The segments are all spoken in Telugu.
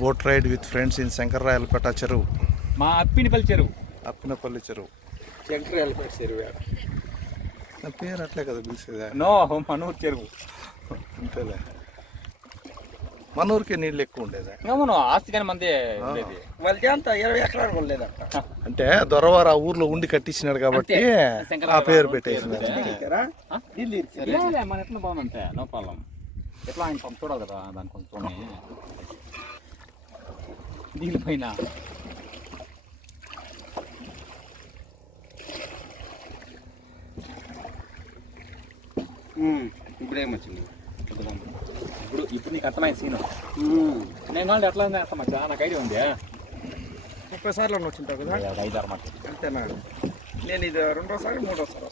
Boat ride with friends in Shankarrayalapeta చెరువు. మా అప్పినపల్లి చెరువు. అప్పినపల్లి చెరువు. శంకర్రాయలపేట చెరువు నా పేరు అట్లే కదా పిలిచేదా? నో, మనూరు చెరువు. అంతేలే, మనూరుకి నీళ్ళు ఎక్కువ ఉండేదా? ఏమో ఆస్తి కానీ మంది వాళ్ళది అంత 20 ఎకరాలు ఉండేదంట. అంటే దొరవారు ఆ ఊర్లో ఉండి కట్టించినాడు కాబట్టి ఆ పేరు పెట్టేసినారు. మన ఎట్లా బాగుందంటే నో ప్రాబ్లం. ఎట్లా ఆయన పంపు చూడాలి కదా దాని కొంచెం దీనిపైన ఇప్పుడేమొచ్చింది ఇప్పుడు నీకు అర్థమైంది సీను. నేను వాళ్ళు ఎట్లా ఉంది అర్థం మచ్చా, నాకు ఐడియా ఉంది. 30 సార్లు వచ్చింటావు కదా? 5-6 మాట అంతేనా? నేను ఇది 2వ-3వ సారి వస్తాను.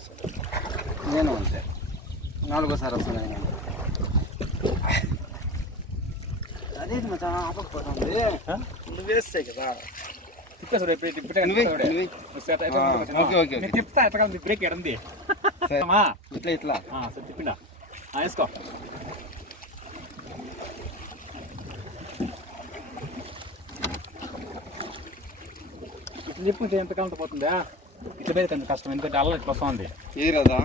నేను అంతే 4వ సారి వస్తాను. అదే మచ్చా ఆపకపోతుంది, నువ్వు వేస్తే కదా. తిప్పేసి తిప్పుతా ఎట్లా బ్రేక్ ఎడంది ఇట్లా ఇట్లా తిప్పిండా వేసుకో. ఇట్లా చెప్పుకుంటే ఎంత కాలంతో పోతుందా? ఇట్లా పోతే కొంచెం కష్టం, ఎందుకంటే అల్ల ఇట్లా వస్తుంది ఏ కదా.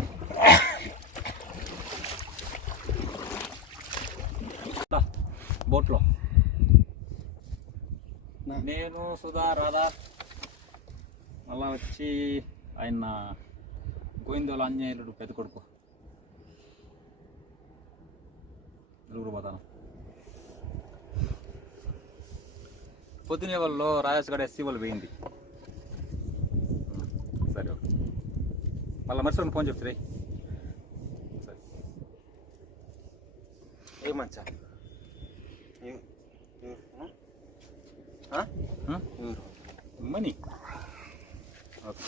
బోట్లో నేను, సుధా, రాధా, మళ్ళా వచ్చి ఆయన గోవిందోళ ఆంజనేయులుడు పెద్ద కొడుకు, నలుగురు పోతాను. పొద్దునే వాళ్ళు రాజేష్గడ ఎస్సీ వాళ్ళు పోయింది. సరే ఓకే, మళ్ళీ మర్చిపోయి ఫోన్ చెప్తారే. సరే ఏమచ్చా మనీ ఓకే.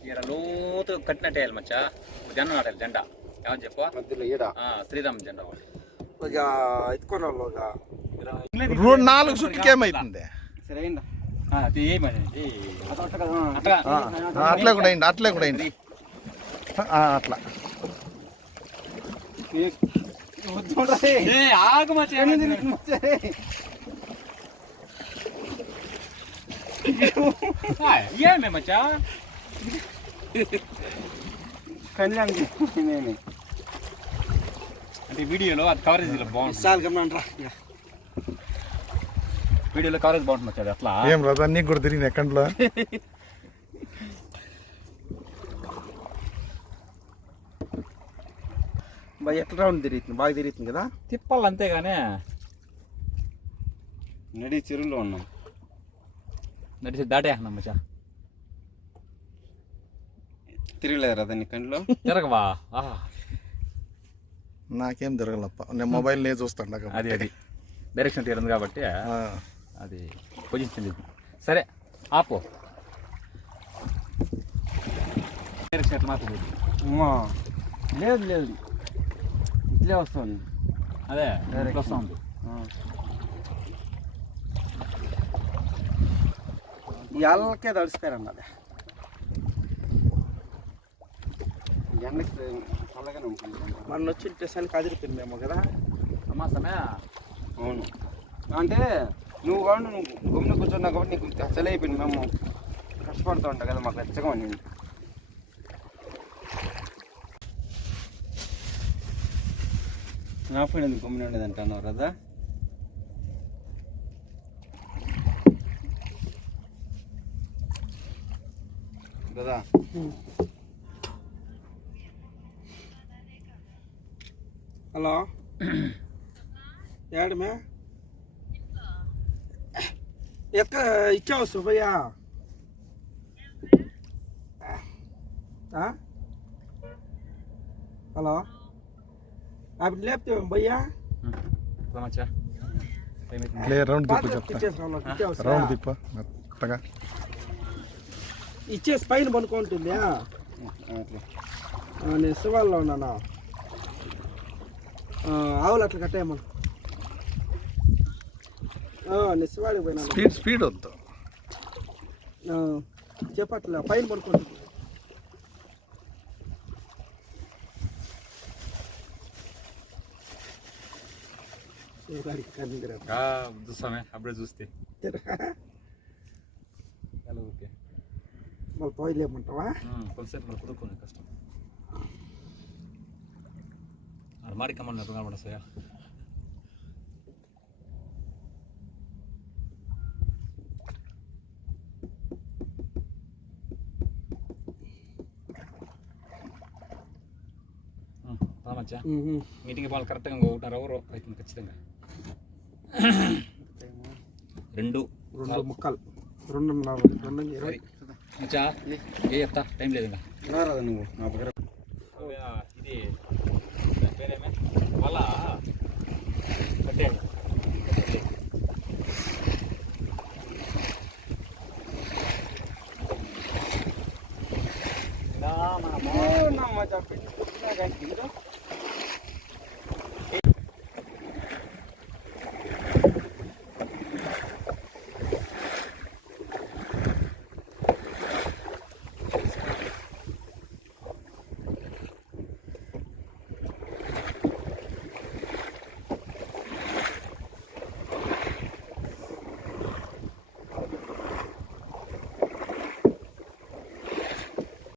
ఇక్కడ లోతు కట్టినట్టు వేయాలి మచ్చా, జెండా నాటాలి. జెండా ఎవరు చెప్పు? మధ్యలో ఈడ శ్రీరామ్ జెండా ఒకటి ఎత్తుకున్న 4 సుట్టుకేమైతుంది. సరే అట్లే కూడా అయింది, అట్లే కూడా అయింది. అట్లా ఆగు ఏమే మచ్చా కళ్యాణ్ అంటే వీడియోలో అది కవరేజ్ బాగుంటుంది. వీడియోలో కవరేజ్ బాగుంటుంది మచ్చా. అది అట్లా ఏం రాదా నీకు కూడా తిరిగింది ఎక్కడలో? ఎట్లా రౌండ్ తిరుగుతుంది, బాగా తిరుగుతుంది కదా. తిప్పాలి అంతేగానే. నడి చెరువులో ఉన్నాం, నడిచి దాటేస్తున్నాం మచ్చా. తిరగలేదురా దాన్ని కంట్లో? తిరగవా? నాకేం తిరగలప్ప, నేను మొబైల్ నే చూస్తాను. అది అది డైరెక్షన్ తీరింది కాబట్టి అది పొజిషన్ లేదు. సరే ఆపో, డైరెక్షన్ ఎట్లా మాకు లేదు లేదు ఇట్లే వస్తుంది. అదే డైరెక్ట్ వస్తుంది. ఎల్లకే తడిసిపోయారండి. అదే ఎండకి చల్లగానే ఉంటుంది. మన వచ్చి టెస్టానికి అదిరిపోయిందేమో కదా. సమాసమే. అవును, అంటే నువ్వు కాబట్టి నువ్వు గమ్మున కూర్చున్నావు కాబట్టి నీకు చలి అయిపోయింది. మేము కష్టపడుతూ ఉంటాం కదా, మాకు వెచ్చగా ఉంది. నా ఫోన్ ఎందుకు గమ్మున ఉండేది అంటున్నావు కదా? కదా హలో, ఏడమే ఎక్క ఇచ్చావు సుబ్బయ్య? హలో, అప్పుడు లేపితే భయ్యా రౌండ్ తిప్పు, రౌండ్ తిప్ప మెత్తగా ఇచ్చేసి పైన పనుకుంటుంది. నేను శివాల్లో ఉన్నాను. ఆవులు అట్లా కట్టేయమ్మా. నేను శివాడికి పోయినా. స్పీడ్ వద్దు, చెప్పట్లే, పైన పనుకుంటుంది. చూస్తామే అప్పుడే చూస్తే ఎలా ఓకే మళ్ళీ పోయలేమంటావా? కొంతసేపు మళ్ళీ కుదురుకోండి కష్టం అది మాడి కమ్మన్నట్టు కనబడ సయ మచ్చా మీటింగ్ వాళ్ళు కరెక్ట్గా 1.5 అవర్ అవుతుంది ఖచ్చితంగా. 2 ముక్కలు 2:20 మచ్చా ఏ చెప్తా టైం లేదు ఇంకా రాదా నువ్వు నా దగ్గర ఇది పేరేమే వాళ్ళ కట్టేయండి నా మచ్చా పెట్టి